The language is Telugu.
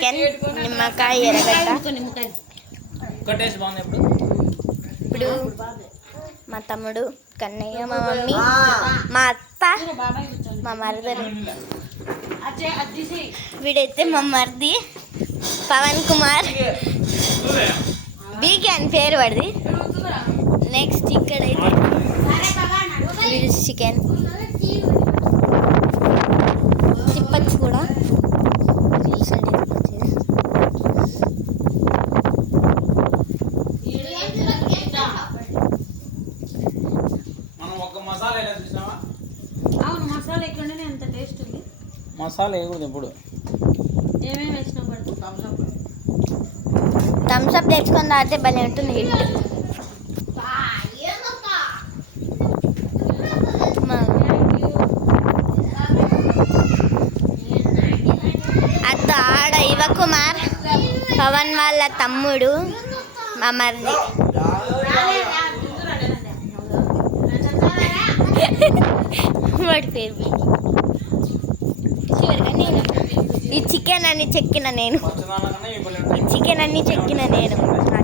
చికెన్, నిమ్మకాయ, ఎర్రగడ్డ. ఇప్పుడు మా తమ్ముడు, కన్నయ్య, మా మమ్మీ, మా అత్త, మా మరదలు. వీడైతే మా మరిది పవన్ కుమార్, బీకే అని పేరు పడింది. నెక్స్ట్ ఇక్కడైతే గ్రిల్స్ చికెన్ తిప్పచ్చు కూడా. గ్రిల్స్ అంటే అవును, మసాలా ఎక్కడనే ఎంత టేస్ట్ ఉంది. మసాలా వేయకూడదు ఎప్పుడు. ఏమేమి వేసినా పట్టు. థమ్స్ అప్ తెచ్చుకొని తాగితే భలే ఉంటుంది. హిట్. అత్త ఆడ యువ కుమార్, పవన్ వాళ్ళ తమ్ముడు, మా మరిది. వాడి పేరు చివరిగా నేను. ఈ చికెన్ అన్ని చెక్కిన నేను.